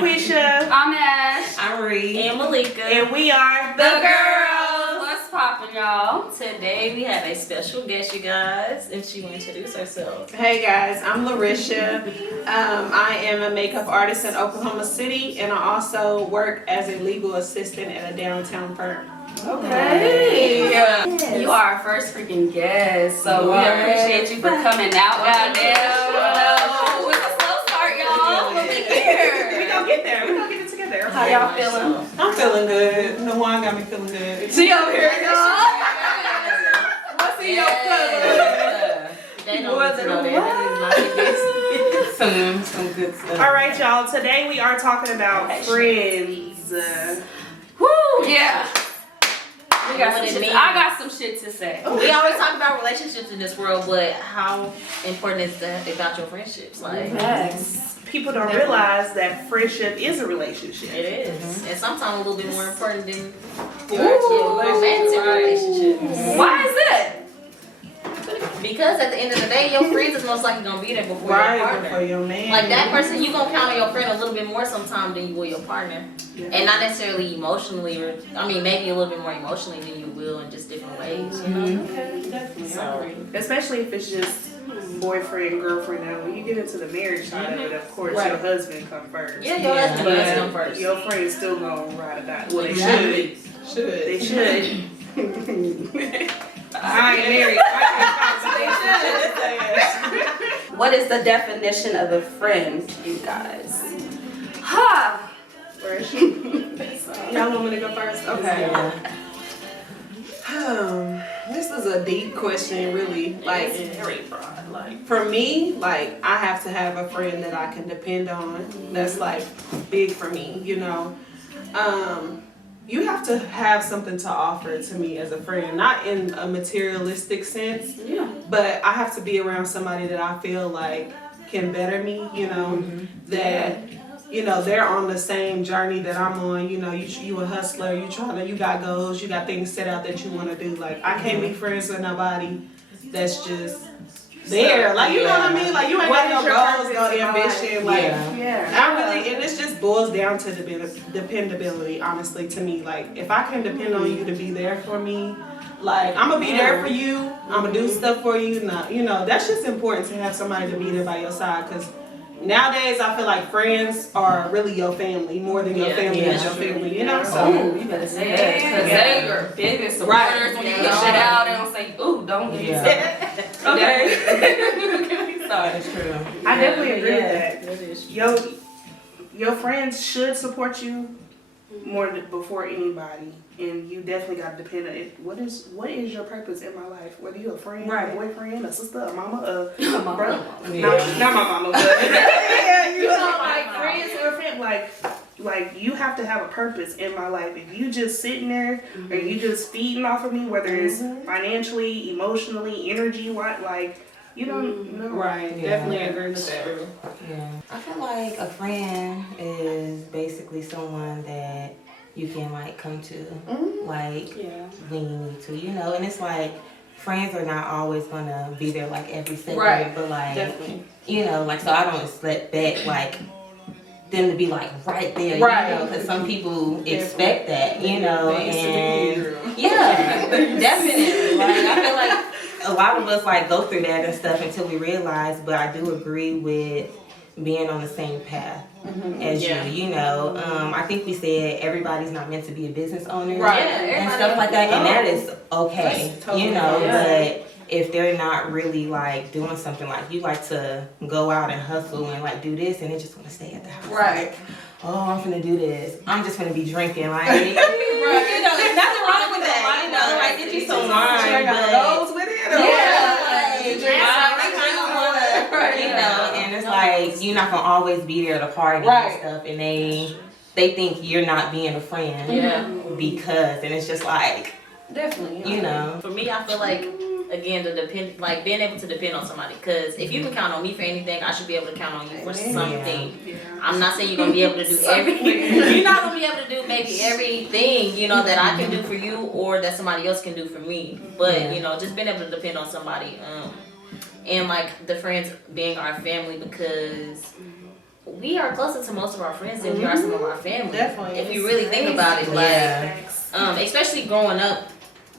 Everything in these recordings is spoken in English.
Laquisha. I'm Ash. I'm Ree. And Malika. And we are The Girls. What's poppin', y'all? Today we have a special guest, you guys, and she will introduce herself. Hey guys, I'm Larisha. I am a makeup artist in Oklahoma City, and I also work as a legal assistant at a downtown firm. Okay. You are our first freaking guest, so we appreciate you for coming out. Goddamn. With a slow start, y'all. We'll be here. We gonna get there. We gonna get it together. How y'all feeling? I'm feeling good. Nawan got me feeling good. She over here, y'all. What's in your cup? They don't need to know that. Some good stuff. All right, y'all. Today we are talking about friends. Woo, yeah. We got some What it shit. means. I got some shit to say. We always talk about relationships in this world, but how important is that about your friendships? Like, Yes. People don't realize that friendship is a relationship. it is. And sometimes a little bit more important than your Ooh. actual romantic relationships. Why is that? Because at the end of the day, your friends is most likely gonna be there before your Right, partner. for your man. Like that person, you gonna count on your friend a little bit more sometimes than you will your partner, and not necessarily emotionally, or I mean maybe a little bit more emotionally than you will in just different ways. You know? Okay, definitely. So Especially if it's just boyfriend, girlfriend. Now, when you get into the marriage side of it, of course, Right. your husband come first. yeah, your husband But does come first. your friends still gonna ride or die. Well, they Exactly. should. They should. I ain't married. What is the definition of a friend, you guys? Ha! Where is she? Y'all want me to go first? Okay. This is a deep question, really. Like, very broad. Like, for me, like, I have to have a friend that I can depend on. That's like big for me, you know. You have to have something to offer to me as a friend, not in a materialistic sense, but I have to be around somebody that I feel like can better me, you know, that, you know, they're on the same journey that I'm on. You know, you a hustler, you got goals, you got things set out that you want to do. Like, I can't be friends with nobody that's just there. Like, you know what I mean? Like, you ain't got no goals, no ambition. Like, I really, and this just boils down to dependability, honestly, to me. Like, if I can depend on you to be there for me, like, I'm gonna be there for you, I'm gonna do stuff for you. Now, you know, that's just important to have somebody to be there by your side, because nowadays I feel like friends are really your family more than your family is your family, you know? So, You better say that. Because they are biggest supporters when you put shit out. They don't say, ooh, don't get that. Okay. Sorry. that's true. I definitely agree with that. Your friends should support you more before anybody, and you definitely got to depend on it. What is your purpose in my life? Whether you're a friend, a boyfriend, a sister, a mama, a brother. Not my mama, but you know, like friends or friend, like you have to have a purpose in my life. If you just sitting there or you just feeding off of me, whether it's financially, emotionally, energy, what, like, you don't know. Right, definitely agree with that. Yeah, I feel like a friend is basically someone that you can like come to, like when you need to, you know. And it's like friends are not always gonna be there like every second, but like you know, like so I don't expect that like them to be like right there, you know, because some people expect that, you know, and definitely. Like I feel like a lot of us like go through that and stuff until we realize, but I do agree with being on the same path as you know. I think we said everybody's not meant to be a business owner and stuff like that, and that is okay, you know, but if they're not really like doing something, like you like to go out and hustle and like do this and they just want to stay at the house. Like, oh, I'm gonna do this. I'm just gonna be drinking, like, you know, there's nothing wrong with that. You know, like get you some wine, but with it. I kind of wanna, you know, and it's like you're not gonna always be there to party and stuff, and they think you're not being a friend because, and it's just like you know. For me, I feel like again being able to depend on somebody, because if you can count on me for anything, I should be able to count on you for something. I'm not saying you're gonna be able to do everything. You're not gonna be able to do maybe everything, you know, that I can do for you or that somebody else can do for me. But you know, just being able to depend on somebody, and like the friends being our family, because we are closer to most of our friends than we are some of our family. Definitely. If you really think about it, Yeah. especially growing up,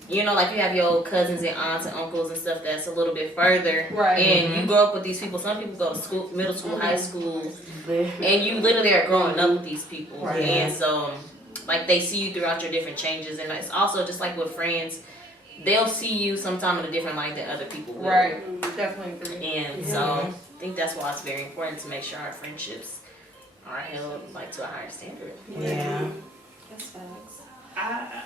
you know, like you have your old cousins and aunts and uncles and stuff that's a little bit further. Right. And you grow up with these people. Some people go to school, middle school, high school, and you literally are growing up with these people. Right. And so, like, they see you throughout your different changes. And it's also just like with friends, they'll see you sometime in a different light than other people will. Right. Definitely agree. And so, I think that's why it's very important to make sure our friendships are held like to a higher standard. Yeah. That's facts. I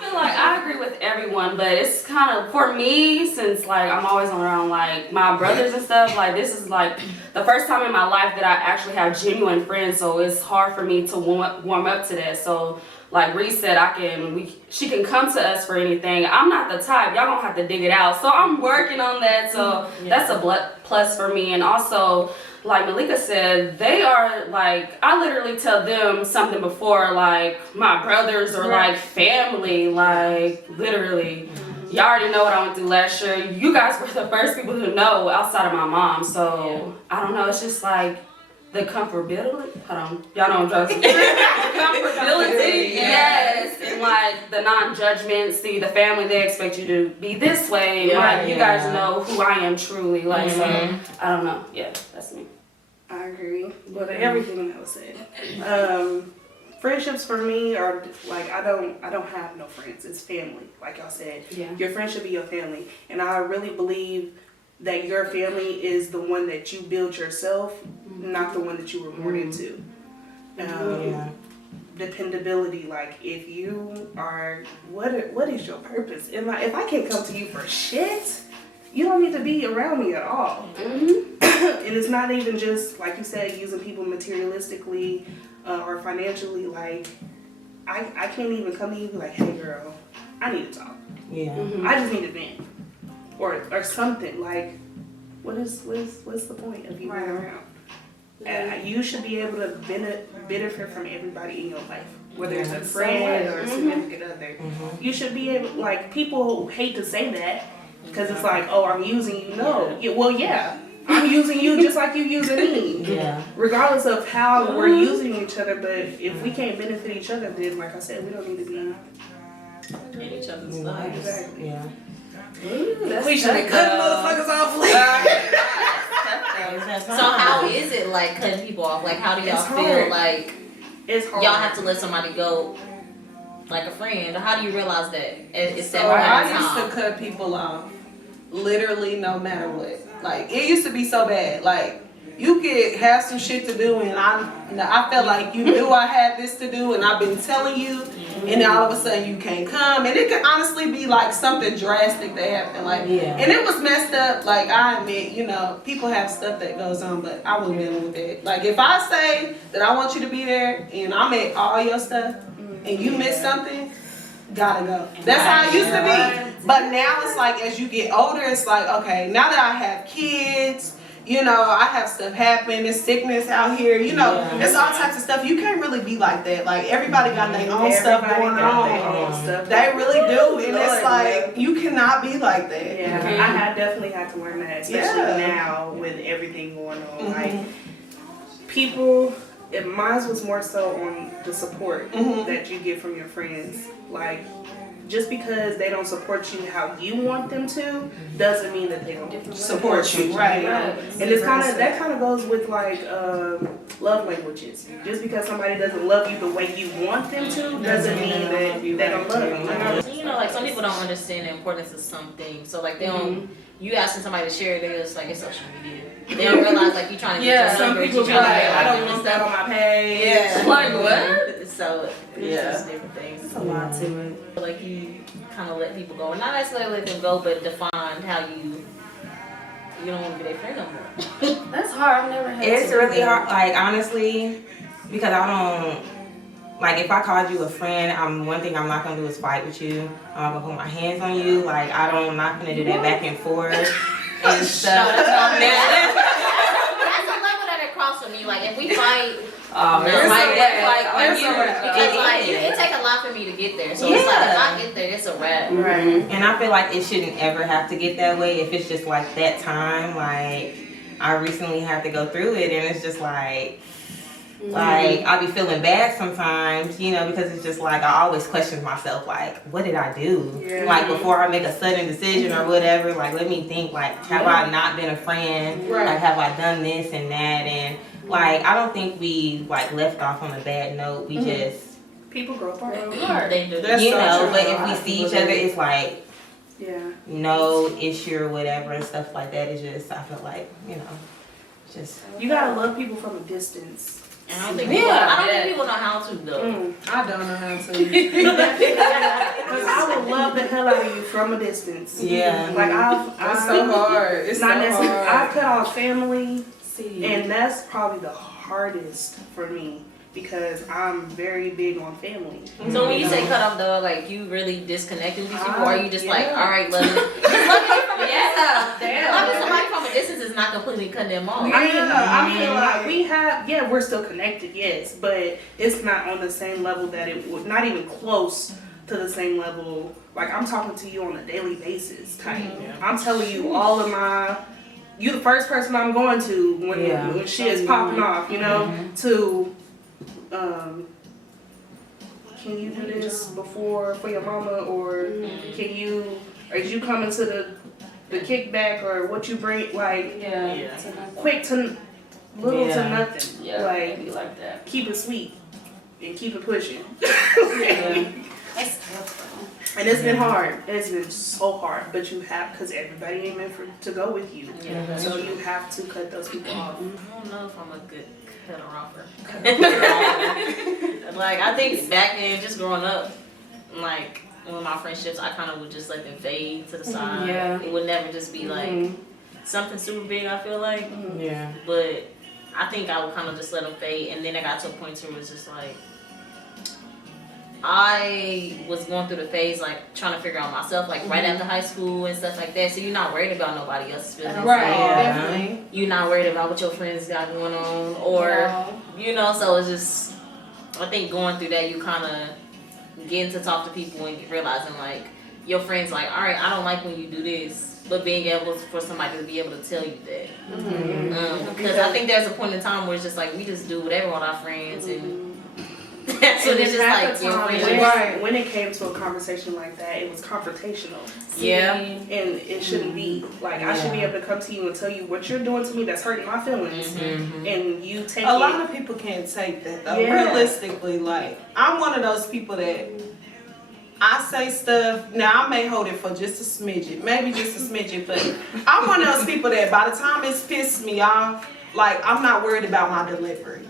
feel like I agree with everyone, but it's kind of, for me, since like I'm always around like my brothers and stuff, like this is like the first time in my life that I actually have genuine friends, so it's hard for me to warm up to that. So like Reese said, she can come to us for anything. I'm not the type, y'all gonna have to dig it out. So I'm working on that, so that's a plus for me. And also, like Malika said, they are like, I literally tell them something before like my brothers or like family, like literally. Y'all already know what I went through last year. You guys were the first people to know outside of my mom. So I don't know, it's just like the comfortability. Hold on, y'all know I'm joking. Comfortability, yes. And like the non-judgment, see the family, they expect you to be this way. Like you guys know who I am truly. Like so, I don't know. Yeah, that's me. I agree with everything that was said. Friendships for me are like I don't have no friends. It's family, like y'all said. Yeah. Your friend should be your family, and I really believe that your family is the one that you build yourself, not the one that you were born into. Dependability, like if you are, what is your purpose? And like if I can't come to you for shit, you don't need to be around me at all. And it's not even just like you said, using people materialistically or financially. Like I can't even come to you and be like, hey girl, I need to talk. Yeah. I just need to vent or something. Like what's the point of you being around? You should be able to benefit from everybody in your life, whether it's a friend or a significant other. You should be able, like, people hate to say that because it's like, oh, I'm using you. No, I'm using you just like you using me. Yeah. Regardless of how we're using each other, but if we can't benefit each other, then like I said, we don't need to be In each other's lives. Exactly. Yeah. We should be cutting motherfuckers off. So how is it like cutting people off? Like how do y'all feel like it's hard. y'all have to let somebody go, like a friend? Or how do you realize that it's that So point I in used time? to cut people off, literally no matter what. Like it used to be so bad. Like you could have some shit to do, and I felt like you knew I had this to do, and I've been telling you, and then all of a sudden you can't come, and it could honestly be like something drastic that happened. Like, and it was messed up. Like I admit, you know, people have stuff that goes on, but I wasn't dealing with it. Like if I say that I want you to be there, and I make all your stuff, and you miss something. Gotta go. That's how it used to be. But now it's like as you get older, it's like, okay, now that I have kids, you know, I have stuff happening, there's sickness out here, you know, it's all types of stuff. You can't really be like that. Like everybody got their own stuff going on. They really do. And it's like you cannot be like that. Yeah, I have definitely had to learn that, especially now with everything going on. Like people, mine was more so on the support that you get from your friends. Like just because they don't support you how you want them to doesn't mean that they don't support you. Right. And it's that kind of goes with like love languages. Just because somebody doesn't love you the way you want them to doesn't mean that they don't love you. You know, like some people don't understand the importance of something. So like they don't. You asking somebody to share it, they're just like it's social media. They don't realize like you trying to get your some numbers, people you be trying like, to I don't want that on my page. Like what? So it's just different things. It's a lot to it. Like you kind of let people go, not necessarily let them go, but define how you don't want to be their friend no more. That's hard. I've never had. It's really hard. Like honestly, because I don't. Like if I called you a friend, one thing I'm not gonna do is fight with you. I'm not gonna put my hands on you. Like I'm not gonna do that back and forth and stuff. That's a level that it crossed for me. Like if if we fight, Oh, no, it's like a that's wrap. like It's you, a wrap. because like it take a lot for me to get there. So it's like if I get there, it's a wrap. Right. And I feel like it shouldn't ever have to get that way if it's just like that time. Like I recently had to go through it, and it's just like I be feeling bad sometimes, you know, because it's just like I always question myself, like, what did I do? Yeah. Like before I make a sudden decision or whatever, like let me think, like, have I not been a friend? Right. Like have I done this and that? And like I don't think we like left off on a bad note. We just People grow apart. They do. That's you so know, true. but if we see each other, it's like Yeah. no issue or whatever and stuff like that. It's just I feel like, you know, just You gotta love people from a distance. And I don't think people know how to though. I don't know how to. Because I would love the hell out of you from a distance. yeah. Like It's so hard. It's not so necessarily. I hard. cut off family, See. and that's probably the hardest for me because I'm very big on family. So when you say cut off though, like you really disconnected with these people, or are you just like, Yeah. all right, love it? Yeah. Damn. Loving somebody from a distance is not completely cutting them off. I mean, like we have, we're still connected, yes, but it's not on the same level that it would, not even close to the same level. Like I'm talking to you on a daily basis type. I'm telling you all of my, you the first person I'm going to when shit is popping off, you know, to, can you do this before for your mama, or can you, or is you coming to the kickback, or what you bring, like, quick to little to nothing. Yeah, Like, maybe like that. keep it sweet and keep it pushing. Yeah. And it's been hard. It's been so hard, but you have, because everybody ain't meant to go with you. Yeah. So you have to cut those people off. I don't know if I'm a good cutter offer. Like I think back then, just growing up, like with my friendships, I kind of would just let them fade to the side. Yeah. It would never just be like something super big. I feel like, Yeah. but I think I would kind of just let them fade, and then I got to a point where it was just like. I was going through the phase like trying to figure out myself like right after high school and stuff like that. So you're not worried about nobody else's feelings. Right, Yeah. definitely. You're not worried about what your friends got going on or you know, so it's just I think going through that you kinda getting to talk to people and realizing like your friends like, all right, I don't like when you do this. But being able for somebody to be able to tell you that. Because I think there's a point in time where it's just like we just do whatever with our friends and that's what And it's then just half like the your time friends. when it came to a conversation like that, it was confrontational. Yeah. And it shouldn't be. Like, I should be able to come to you and tell you what you're doing to me that's hurting my feelings. And you take A lot of people can't take that though. Yeah. Realistically, like I'm one of those people that I say stuff. Now I may hold it for just a smidget, maybe just a smidget, but I'm one of those people that by the time it's pissed me off, like I'm not worried about my delivery.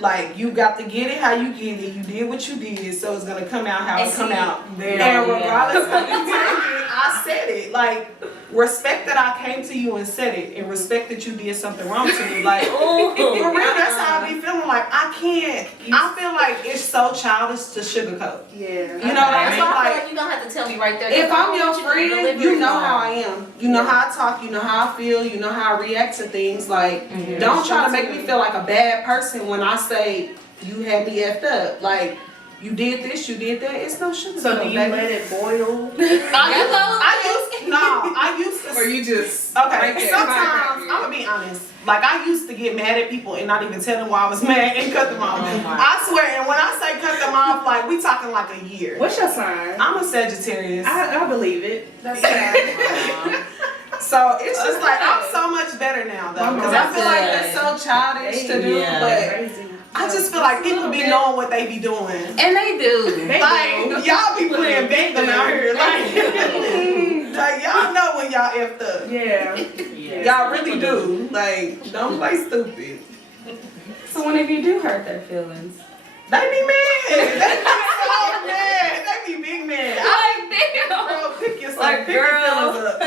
Like you got to get it how you get it. You did what you did, so it's gonna come out how it come out. And regardless how you take it, I said it. Like respect that I came to you and said it, and respect that you did something wrong to me. Like for real, that's how I be feeling. Like I can't. I feel like it's so childish to sugarcoat. Yeah. You know what I That's mean? why I feel Like like you don't have to tell me right there. if I'm your want you to friend, deliver you it know wrong. how I am. You know how I talk. You know how I feel. You know how I react to things. Like don't try to make me feel like a bad person when I say you had me effed up. Like you did this, you did that. It's no sugar. So do you let it boil? I used to. Or you just Okay, sometimes I'm gonna be honest. Like I used to get mad at people and not even tell them why I was mad and cut them off. I swear, and when I say cut them off, like we talking like a year. What's your sign? I'm a Sagittarius. I believe it. That's sad. So it's just like I'm so much better now though, because I feel like that's so childish to do. Yeah. But Crazy. I just feel like people be knowing what they be doing. And they do. They Like do. y'all be playing victim out here. Like y'all know when y'all effed up. Yeah. Y'all really do. Like don't play stupid. So when if you do hurt their feelings, They be mad. They be so mad. They be big mad. Girl, pick yourself. Like, pick your girl. feelings up.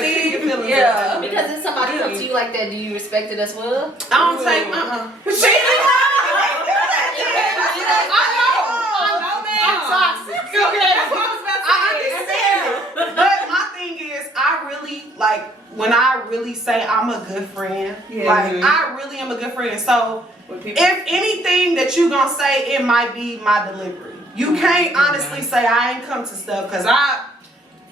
See? Pick your feelings Yeah. up. Because if somebody come to you like that, do you respect it as well? I don't take She ain't I'm toxic. Okay, that's what I was about to say. I understand it. But my thing is, I really like when I really say I'm a good friend, Yeah. like I really am a good friend. So When people, if anything that you gonna say, it might be my delivery. You can't honestly say I ain't come to stuff, cause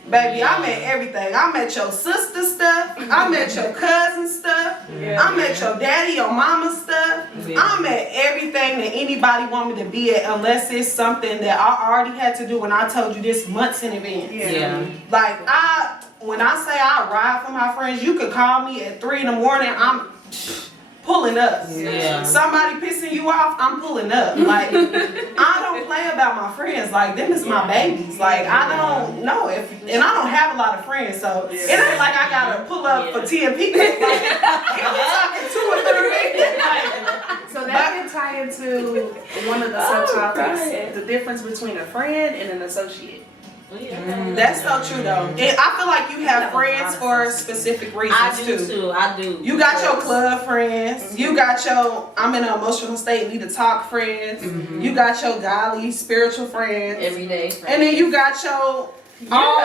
baby, I met everything. I met your sister stuff. I met your cousin stuff. I met your daddy, your mama stuff. I met everything that anybody want me to be at, unless it's something that I already had to do when I told you this months in advance. Like when I say I ride for my friends, you could call me at 3 a.m. I'm pulling up. Somebody pissing you off, I'm pulling up. Like I don't play about my friends. Like them is my babies. Like I don't know and I don't have a lot of friends, so it ain't like I gotta pull up for 10 people. Like, I'm talking 2 or 3. so that can tie into one of the subtopics, the difference between a friend and an associate. That's so true though. And I feel like you have friends for specific reasons I do too. I do. You got your club friends. You got your I'm in an emotional state, need to talk friends. You got your godly spiritual friends. Everyday friends. And then you got your all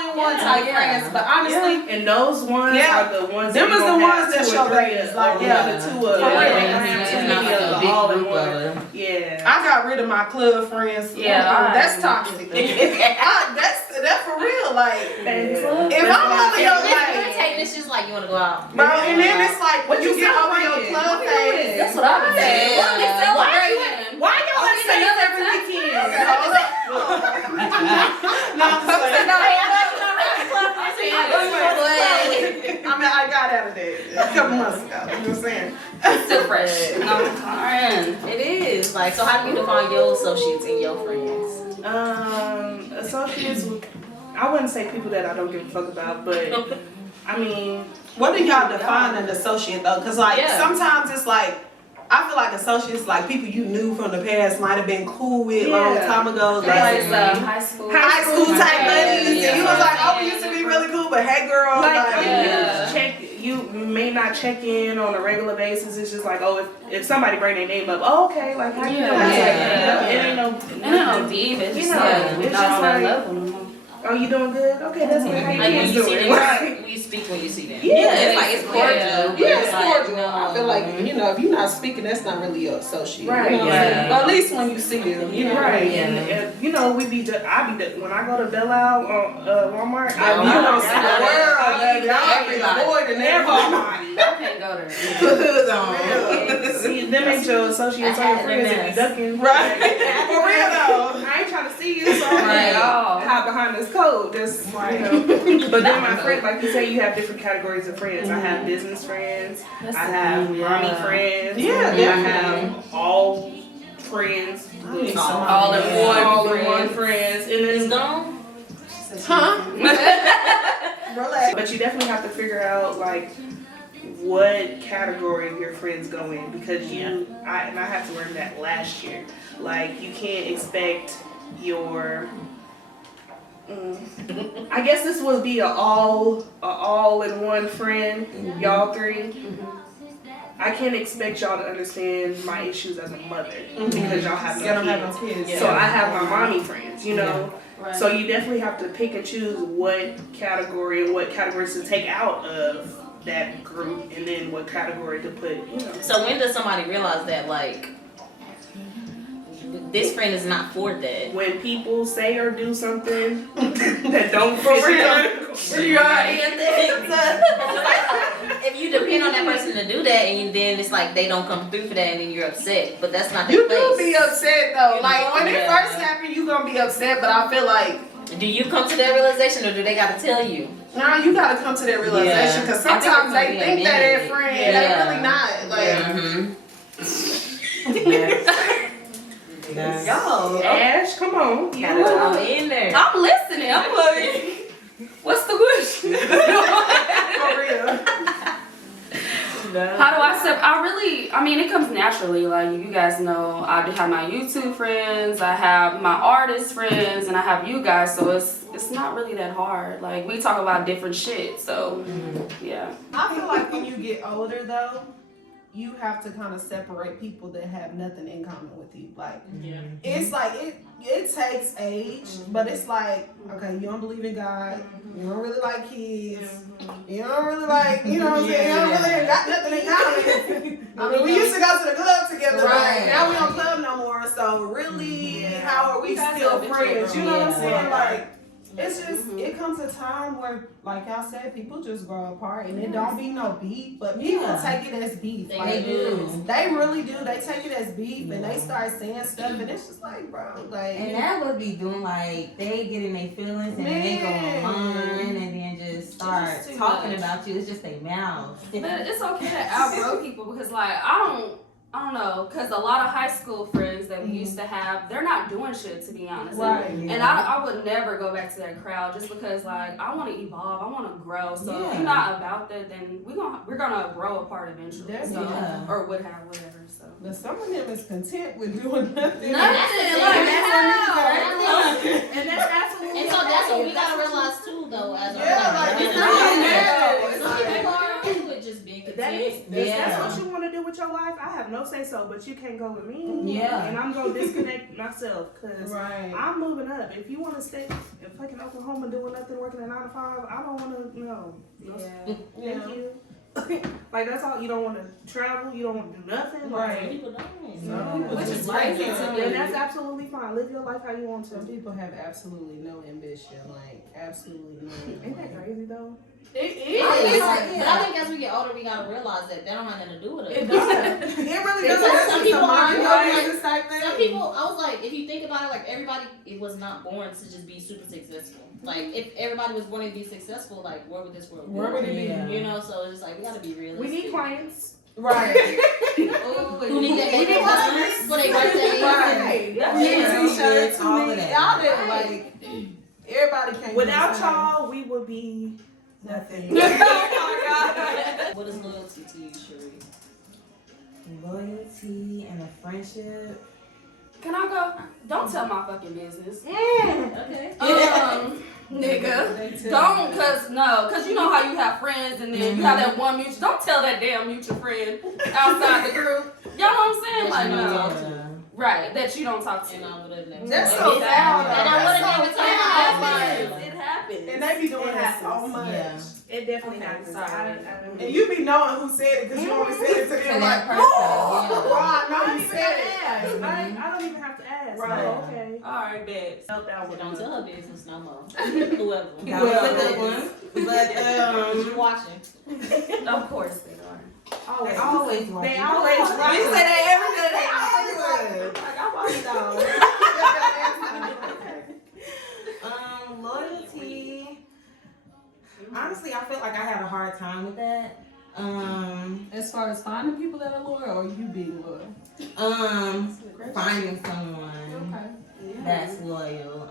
in one type friends. But honestly, and those ones are the ones. Them is the ones that show greatness. Like the 2 of them. All in one. Yeah. I got rid of my club friends. That's toxic. That's for real. Like if I'm over your it's just like you want to go out, bro, and then it's like when you get over your club phase. That's what I'm saying. Why y'all let's say every weekend? I got out of there a couple months ago. You know what I'm saying? Still fresh. It is. Like, so how do you define your associates and your friends? Associates, I wouldn't say people that I don't give a fuck about, but I mean, what do y'all define an associate though? Because like sometimes it's like I feel like associates like people you knew from the past might have been cool with a long time ago. Like high school type buddies. And you was like, oh, we used to be really cool, but hey girl, you may not check in on a regular basis. It's just like, oh, if somebody bring their name up, oh, okay, like how you doing? It ain't no deep. It's it's not just on that like, level no more. oh, you doing good? Okay, that's good. How Like when you you see doing? them, we speak when you see them. it's like it's cordial. Yeah, it's cordial. I feel like if you're not speaking, that's not really your associate. Right. You know what I'm saying? Well, at least when you see them, you know. Right. And you know, when I go to Belle Isle or Walmart, you don't see the world, baby. I be avoiding everybody. I can't go there. See, them ain't your associates or your friends if you ducking. Right. For real though. I ain't trying to see you, so I'm hide behind this code. Just you know. But then my friends, like you say, you have different categories of friends. I have business friends. I have mommy friends. Yeah, I have all friends. All in one friends. And then It's gone. Relax. But you definitely have to figure out like what category your friends go in, because I had to learn that last year. Like you can't expect your I guess this would be a all in one friend, y'all three. I can't expect y'all to understand my issues as a mother because y'all have no kids. So I have my mommy friends, you know. Right. So you definitely have to pick and choose what category and what categories to take out of that group, and then what category to put, you know. So when does somebody realize that, like, this friend is not for that? When people say or do something that don't fit If you depend on that person to do that, and then it's like they don't come through for that, and then you're upset. But that's not the You place. do be upset though. Like when it first happened, you gonna be upset. But I feel like, do you come to that realization, or do they gotta tell you? no, you gotta come to that realization because sometimes they think that they're friend. They really not. Like, Yo, Ash, come on. I'm in there. I'm listening. I'm like, what's the question? for real. How do I mean, it comes naturally. Like, you guys know, I have my YouTube friends, I have my artist friends, and I have you guys, so it's not really that hard. Like, we talk about different shit, so, yeah. I feel like when you get older though, you have to kind of separate people that have nothing in common with you. Like, Yeah. it's like it takes age, but it's like, okay, you don't believe in God, you don't really like kids, you don't really like, you know what I'm saying, you don't really got nothing in common. I mean, we used to go to the club together, right? Now we don't club no more, so really, how are we still friends? You know what I'm saying? Like, it's just, it comes a time where, like y'all said, people just grow apart and it don't be no beef, but people take it as beef. They Like, do. They really do. They take it as beef and they start saying stuff and it's just like, bro, like. And that would be doing like, they get in their feelings and then they go online and then just start talking about you. It's just their mouth. But it's okay to outgrow people because, like, I don't know, because a lot of high school friends that we used to have, they're not doing shit, to be honest. Right. And I would never go back to that crowd just because, like, I want to evolve, I want to grow. So if you're not about that, then we're gonna grow apart eventually. Or would have, whatever. So. But some of them is content with doing nothing. And that's And absolutely. so that's what we gotta realize too, though. As some people are okay with just being content. That's what you want to do with your life. I have no say so, but you can't go with me. Yeah. And I'm gonna disconnect myself because Right. I'm moving up. If you want to stay in fucking Oklahoma doing nothing, working at 9 to 5, I don't want to. No. Thank you. Like that's all. You don't want to travel. You don't want to do nothing. Right. People don't. Which is crazy crazy. and that's absolutely fine. Live your life how you want to. Some people have absolutely no ambition. Like, absolutely no. Ain't that crazy though? It is. But I think as we get older, we gotta realize that that don't have nothing to do with it. It does. It really does. Because some people are like, type thing. Some people, I was like, if you think about it, like everybody, it was not born to just be super successful. Like if everybody was born to be successful, like where would this world be? Where would it be? You know, so it's just like we gotta be realistic. We need clients. Right. Who need that baby customers for their birthday? Right. Yeah. T-shirts, all of that. Y'all did like everybody came. Without y'all, we would be nothing. Oh my God. What is loyalty to you, Cherie? Loyalty and a friendship. Can I go? Don't tell my fucking business. Okay. Nigga. Don't, cause you know how you have friends and then you have that one mutual. Don't tell that damn mutual friend outside the group. Y'all know what I'm saying? Like, no. Right, that you don't talk to. And I would have That's so foul. And I would have never told my It happens. And they be doing that so much. Yeah. It definitely Okay, happens. sorry. And you be knowing who said it because you always said it to them like, person, oh, I know you said it. I don't even have to ask. Right. Oh, okay. Alright, babes. Help out with Don't them. tell her business no more. Whoever. That was a good one. But You're watching. Of course they are. they always watch. They always watch. You say they every day. They always watch. Like, I watch it all. Loyalty. Honestly, I feel like I had a hard time with that. As far as finding people that are loyal or you being loyal? Finding someone that's loyal.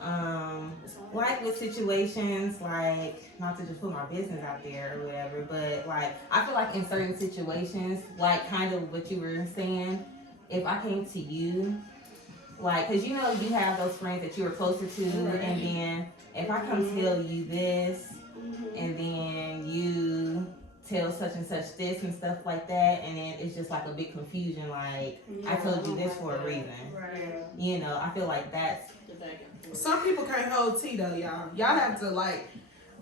Like with situations, like, not to just put my business out there or whatever, but like, I feel like in certain situations, like kind of what you were saying, if I came to you, like, cause you know you have those friends that you were closer to, and then if I come tell you this, and then you tell such and such this and stuff like that, and then it's just like a big confusion, like, I told you this for a reason. Right. You know, I feel like that's... Some people can't hold tea though, y'all. Y'all have to like,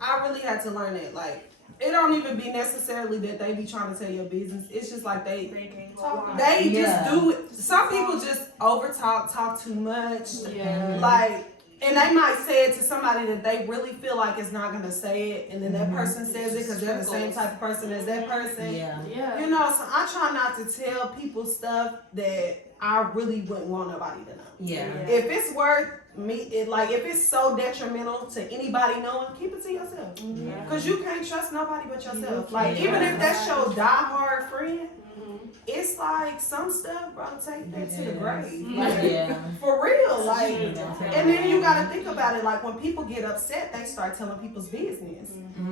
I really had to learn it. Like, it don't even be necessarily that they be trying to tell your business. It's just like they can't hold on. just do it. Some people just over talk too much. Yeah. Like, and they might say it to somebody that they really feel like is not gonna say it, and then that person says it because they're the same type of person as that person. Yeah. Yeah. You know, so I try not to tell people stuff that I really wouldn't want nobody to know. Yeah. If it's worth if it's so detrimental to anybody knowing, keep it to yourself. Cause you can't trust nobody but yourself. Like, even if that's your diehard friend, it's like some stuff, bro, take that to the grave. Like, for real. Like, and then you gotta think about it. Like, when people get upset, they start telling people's business.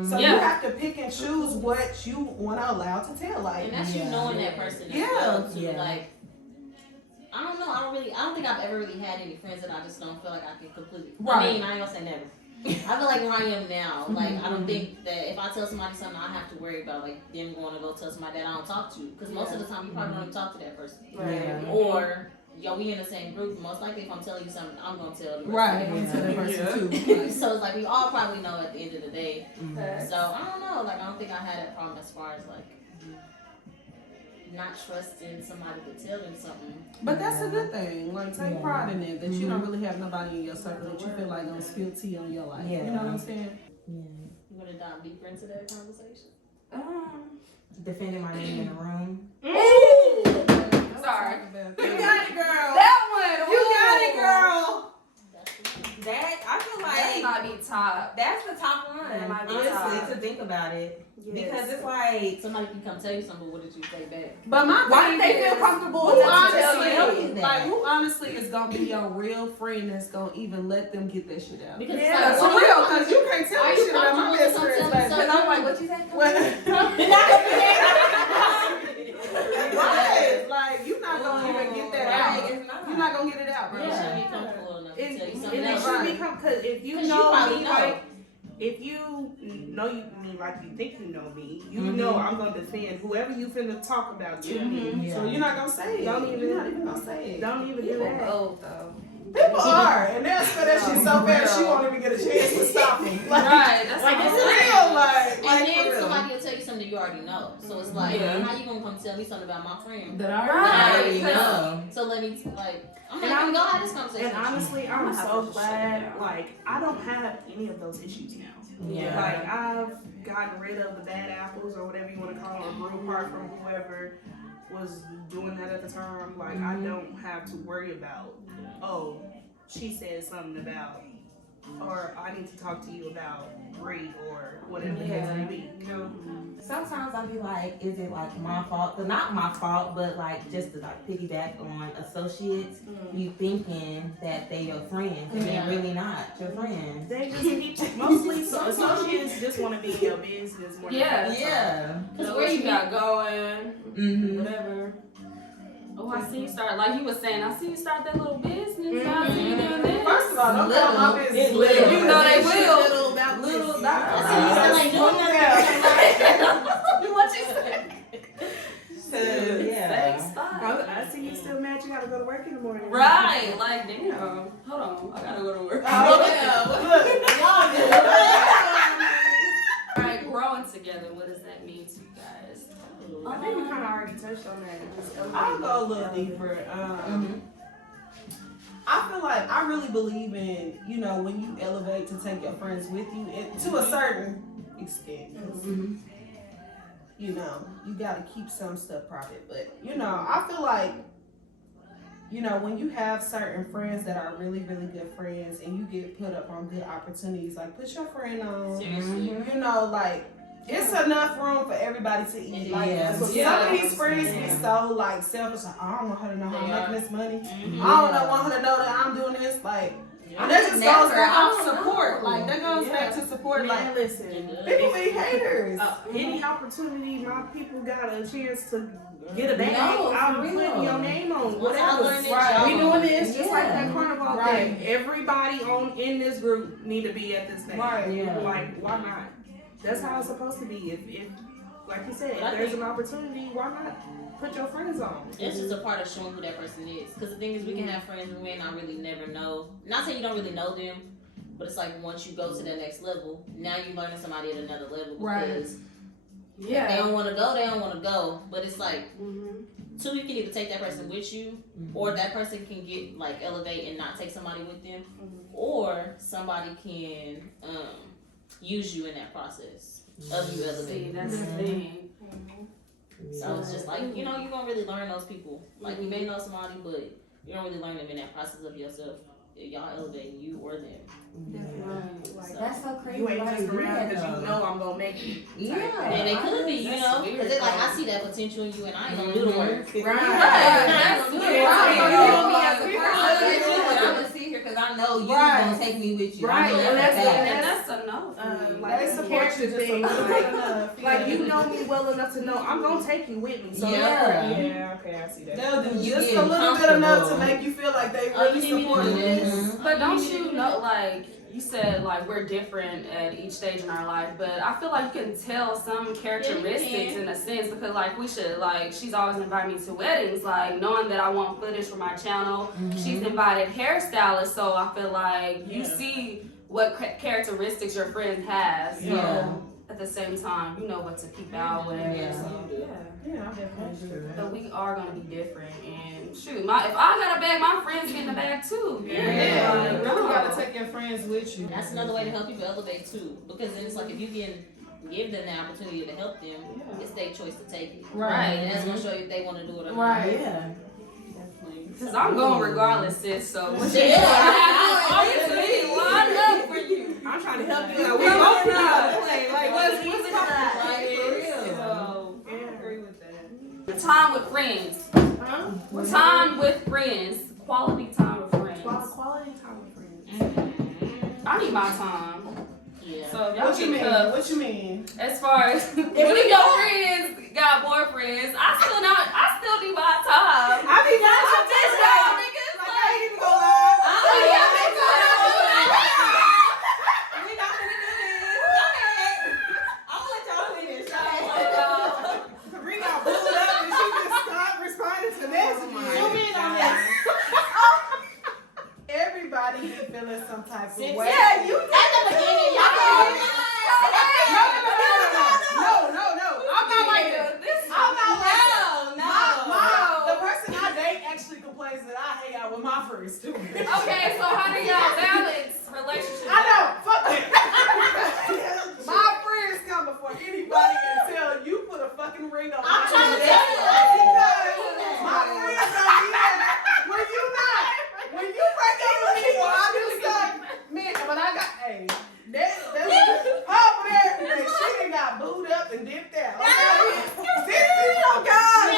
So you have to pick and choose what you want to allow to tell. Like, And that's you knowing that person as well too. Like, I don't know. I don't think I've ever really had any friends that I just don't feel like I can completely. I mean, I ain't gonna say never. I feel like where I am now, like I don't think that if I tell somebody something, I have to worry about like them going to go tell somebody that I don't talk to, because most of the time you probably don't even talk to that person. Yeah. Or we in the same group. Most likely, if I'm telling you something, I'm gonna tell the Right, person. I'm to that person too. So it's like we all probably know at the end of the day. So I don't know. Like I don't think I had that problem as far as like not trusting somebody to tell them something. But that's a good thing. Like take pride in it that you don't really have nobody in your circle that you feel like gonna spill tea on your life. You know what I'm saying? Yeah. You wanna dive deeper into that conversation? Defending my name in the room. Sorry. You got it, girl. That one. You got it, girl. That I feel That like might be top. that's the top one. That might be Honestly, top. to think about it, Yes. because it's like Somebody can come tell you something, but what did you say back? But my Why thing do they feel is, comfortable who enough to tell honestly, you? like who honestly is gonna be your real friend that's gonna even let them get that shit out? Because Yeah, it's For like, real, cause you can't tell Are me you shit about my best comfortable friends, to baby. tell me And I'm like, what you said? right, like you not gonna even get that out. It's not. You're not gonna get it out, bro. you should be comfortable enough to tell you And something it else. should become, because if you 'Cause you know probably me, know. like, if you know you me like you think you know me, you know I'm gonna defend whoever you finna talk about to me. So you're not gonna say it. Don't even- You're not even gonna say it. Don't even do that. Oh, though. People are, and they'll spell that shit so fast she won't even get a chance to stop them. Like, Right. That's Like, what I'm it's saying. real, like And then for real. somebody will tell you something you already know. So it's like, Yeah. how you gonna come tell me something about my friend? That I Right. already know. know. So let me I'm And not I'm- gonna go have this conversation. And honestly, I'm I'ma have so to shut glad, down. like, I don't have any of those issues now. Yeah. Like, I've gotten rid of the bad apples, or whatever you want to call them, or grew apart from whoever was doing that at the time. Like, I don't have to worry about, oh, she said something about, or I need to talk to you about Bree, or whatever the case may be. You know? Sometimes I'll be like, is it like my fault? But not my fault, but like just to like piggyback on associates, you thinking that they your friends and they're really not your friends. They just need, mostly associates just want to be in your business more than Yeah. Know what you got going, Mm-hmm. whatever. Oh, I see you start, like you was saying, I see you start that little business. I see you doing this. First of all, don't call my business It's little. You know they will. Little about Little this. dot. I see you still ain't doing nothing. What you say? Yeah. Stop. I see you still mad you gotta go to work in the morning. Right, like damn. Hold on, I gotta go to work. Alright, growing together, what does that mean to you guys? I think we kind of already touched on that. It was I'll go a little deeper. I feel like I really believe in, you know, when you elevate to take your friends with you, to a certain extent. 'Cause, you know, you got to keep some stuff private. But, you know, I feel like, you know, when you have certain friends that are really, really good friends and you get put up on good opportunities, like put your friend on. Seriously. You know, like, it's enough room for everybody to eat. Like, Yeah. some of these friends be so, like, selfish. Like, I don't want her to know how I'm making this money. Mm-hmm. I don't want her to know that I'm doing this. Like, and that just never- goes back I to don't support. know. Like, that goes back to support. Man, Like, listen. people be haters. Any opportunity my people got a chance to get a bag, No, for I'm real. putting your name on. Once I Whatever. learn it, Right. We y'all doing this just like Yeah. that carnival Right. thing. Everybody in this group need to be at this thing. Right. Yeah. Like, why not? That's how it's supposed to be. If like you said, But I if there's think- an opportunity, why not put your friends on? It's just a part of showing who that person is. Because the thing is, we can have friends we may not really never know. Not saying you don't really know them, but it's like once you go to the next level, now you're learning somebody at another level. Right. Because if they don't want to go, they don't want to go. But it's like, two, you can either take that person with you, or that person can get like elevate and not take somebody with them, or somebody can use you in that process of you See, elevating. that's the thing. So it's just like, you know, you don't really learn those people. Like you may know somebody, but you don't really learn them in that process of yourself. Y'all elevating you or them. Like, So- That's so crazy. you ain't Why just do around that, because you though? know I'm gonna make it. Yeah. And they could be, you That's know, weird, because they're like, though. I see that potential in you, and I ain't gonna do the work. Right. That's Yeah, weird. right. You You know know me as a me friend. I let you, and I'm gonna sit here because I know you Right. gonna take me with you. Right, I know and that for a fact. And that's a no. Like they it's a support character you just thing. a little Like, bit enough. like you know me well enough to know I'm gonna take you with me. So Yeah. yeah, okay, I see that. They'll do You just get a little bit enough to comfortable. make you feel like they Oh, you really need me to support do you. this? Mhm. But don't you know, like, you said like we're different at each stage in our life, but I feel like you can tell some characteristics in a sense because like we should like she's always invited me to weddings, like knowing that I want footage for my channel. She's invited hairstylists, so I feel like you see what characteristics your friend has. So at the same time, you know what to keep out, whatever. Yeah. So, Yeah, definitely. but we are gonna be different, and shoot, if I got a bag, my friends get in the bag too. Yeah, Like, you really gotta take your friends with you. That's another way to help people elevate too, because then it's like if you can give them the opportunity to help them, it's their choice to take it. Right. And that's gonna show you if they want to do it or not. Right. Yeah. Cause I'm going regardless, sis. So what you Yeah. all this me lined up for you. I'm trying to help you out. We both know. Like, what's Like, for real? So, Yeah, I agree with that. time with friends. Time with friends. Quality time with friends. Quality time with friends. I need my time. Yeah. So if y'all What you get mean? cut, What you mean? as far as if your friends got boyfriends, I still need my time. I be That's what this y'all niggas like. I ain't even gonna lie. We not gonna do this. I'm gonna let y'all finish. Sabrina got pulled up and she just stopped responding to messages. Zoom in on this. Everybody be feeling some type of way. Yeah, you At the beginning, y'all No. I'm not like that. I'm not like that. The person I date actually complains that I hang out with my friends too. Okay, so how do y'all balance relationships? I know. Fuck that. My friends come before anybody until you put a fucking ring on. I'm my trying to finger. tell you. Because my friends don't be that. When you break up with me or I do stuff, man, when I got, that's over there, she done got booed up and dipped out. Okay? Oh God.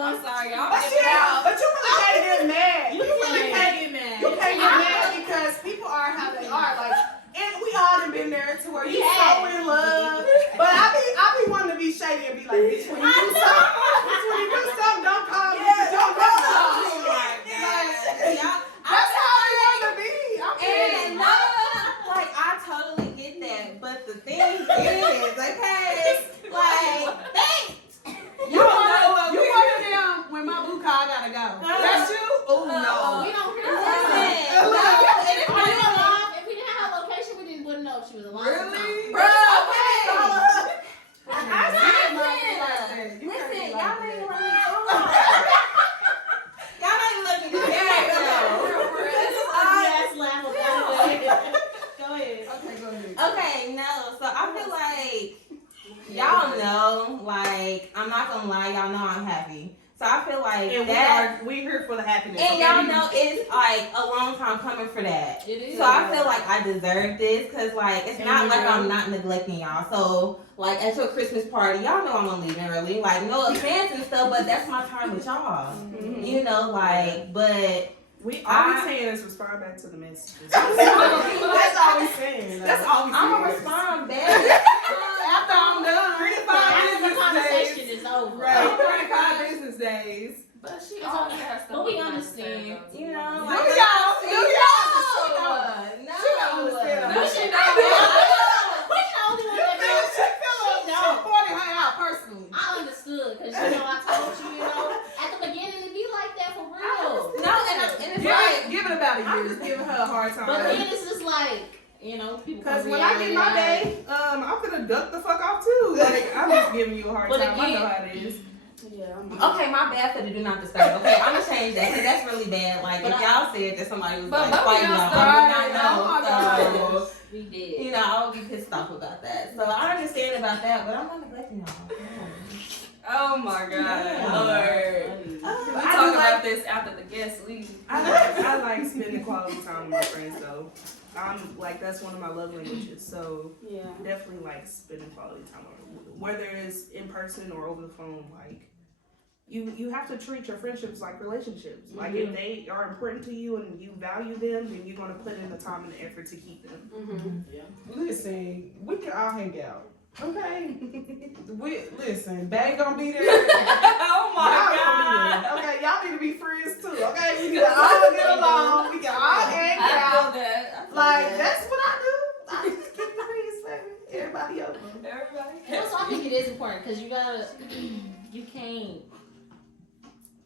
I'm sorry, y'all. But you really can't get mad. You really can't get mad. You can't get mad because people are how they are. Like, and we all done been there to where you so in love. But I be wanting to be shady and be like, bitch, when you do something, don't call me. Don't call me. That's how I want to be. I'm kidding. And no, like I totally get that, but the thing is, okay, like You want them when my boo car gotta go. That's you? Oh no. We don't care. If we didn't have her location, we just wouldn't know if she was alive. Really? bro, You listen, can't be y'all like ain't that. y'all ain't looking good. Yes, laugh about it. Go ahead. Okay, go ahead. Okay, no, so I feel like y'all know, like I'm not gonna lie, y'all know I'm happy. So I feel like And we here for the happiness. and okay? y'all know it's like a long time coming for that. It is. So I feel like I deserve this because like it's not like I'm not neglecting y'all. So like at your Christmas party, y'all know I'm gonna leave early. Like no offense and stuff, but that's my time with y'all. You know, like but All we saying is respond back to the messages. That's all we saying. That's all we saying. I'm gonna respond back. After I'm done. 3 to 5 After the business conversation days. is over. Right. 3 to 5 business days. But she It's always okay. has stuff. But we to understand. say, though. You know, Do like y'all? no, She don't understand. No, she don't. We're the only one that knows. She pointed her out personally. I understood because I told you, at the beginning it be like that for real. No, and it's like Give it about a year. Just giving her a hard time. But then it's just like, people. Because come when in I get my and day, I'm gonna duck the fuck off too. Like I'm just giving you a hard But time. I again- know how it is. Yeah, I'm okay, my bad for the do not disturb. Okay, I'm gonna change that because that's really bad. Like But if y'all said that somebody was But like fighting y'all y'all, I would started. not know. Oh my So, We did. you know, I would be pissed off about that. So I understand about that, but I'm not neglecting y'all. Oh my God, Lord. We I talk just about this after the guests leave. I like spending quality time with my friends though. I'm like that's one of my love languages. So Yeah. definitely like spending quality time whether it's in person or over the phone. Like you have to treat your friendships like relationships. Like if they are important to you and you value them, then you're gonna put in the time and the effort to keep them. Listen, we can all hang out. Okay. Listen, Bay gonna be there. Oh my Y'all God. gonna be there. Okay, y'all need to be friends too. Okay, we can all get along. We can all hang I out. feel that. Like that's what I hard because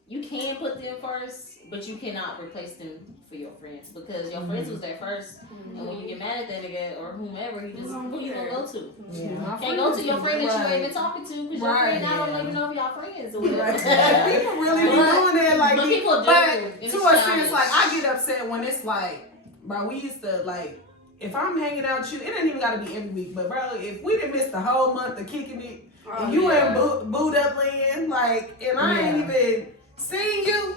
you can put them first, but you cannot replace them for your friends because your friends was there first. And when you get mad at that nigga or whomever, who you gonna go to? Yeah. Can't go to your friend that you ain't been talking to because your friend now don't even know if y'all friends or whatever. People really be doing that, like, But people do. but and to it's a sense, childish. like, I get upset when it's like, bro, we used to, like, if I'm hanging out with you, it ain't even gotta be every week, but bro, if we done missed the whole month of kicking it, and you ain't booed up Lynn, like, and I ain't even seen you,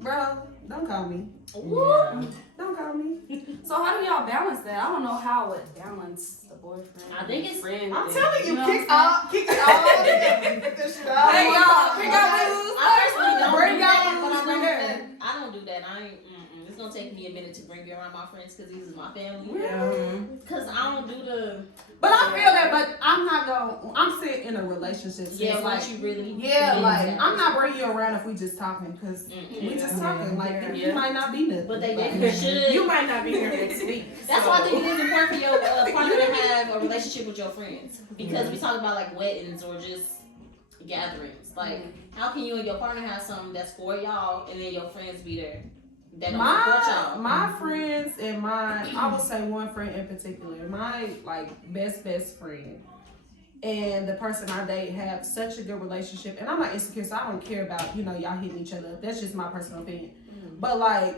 bro, don't call me. Yeah. Don't call me. So how do y'all balance that? I don't know how it balance the boyfriend. I think it's- friend. I'm thing. telling you, know kick what I'm it all together. Put that shit all Hey, on y'all, top, pick okay? up booze. I personally don't Bring do y'all that, but booze, bring that. I don't do that. I ain't. It's gonna take me a minute to bring you around my friends because these is my family. Because I don't do the. But I feel that, but I'm not gonna. I'm sitting in a relationship. So Yeah, it's once like, you really. yeah, like that I'm person. not bringing you around if we just talking because we just talking. Like you might not be nothing. But they definitely should. You might not be here next week. That's why I think it is important for your partner to have a relationship with your friends because we talk about like weddings or just gatherings. Like, how can you and your partner have something that's for y'all and then your friends be there? That don't support y'all. My friends and I would say one friend in particular, my like best friend, and the person I date have such a good relationship. And I'm not insecure, so I don't care about y'all hitting each other up. That's just my personal opinion. But like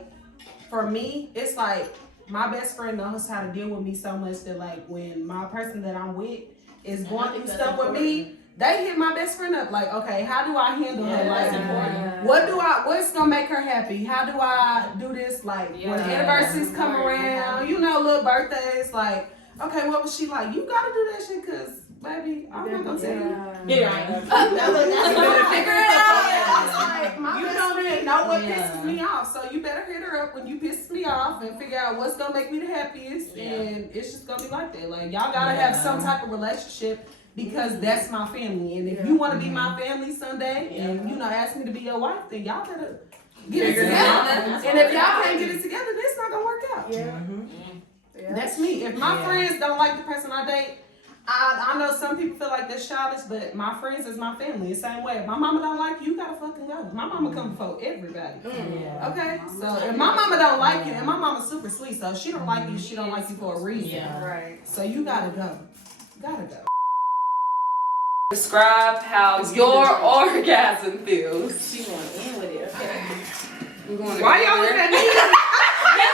for me, it's like my best friend knows how to deal with me so much that like when my person that I'm with is And I going think through that's stuff with me, they hit my best friend up like, okay, how do I handle her? that's Like, important. what's gonna make her happy? How do I do this? Like when anniversaries come around, little birthdays, like, okay, what was she like? You gotta do that shit, cause baby, I'm not gonna tell you. Yeah, I know. You better figure it out. Yeah. It's like my best friend know what pisses me off, so you better hit her up when you piss me off and figure out what's gonna make me the happiest, and it's just gonna be like that. Like y'all gotta have some type of relationship. Because that's my family, and if you want to be my family someday, and ask me to be your wife, then y'all better get it together. And if y'all can't get it together, then it's not gonna work out. That's me. If my friends don't like the person I date, I know some people feel like that's childish, but my friends is my family. The same way. If my mama don't like you, you gotta fucking go. My mama come before everybody. Okay, so if my mama don't like you, and my mama's super sweet, so if she don't like you, she don't like you for a reason. Yeah. Right. So you gotta go. Gotta go. Describe how your orgasm feels. She going in with it. Okay. We're going Why y'all looking at me?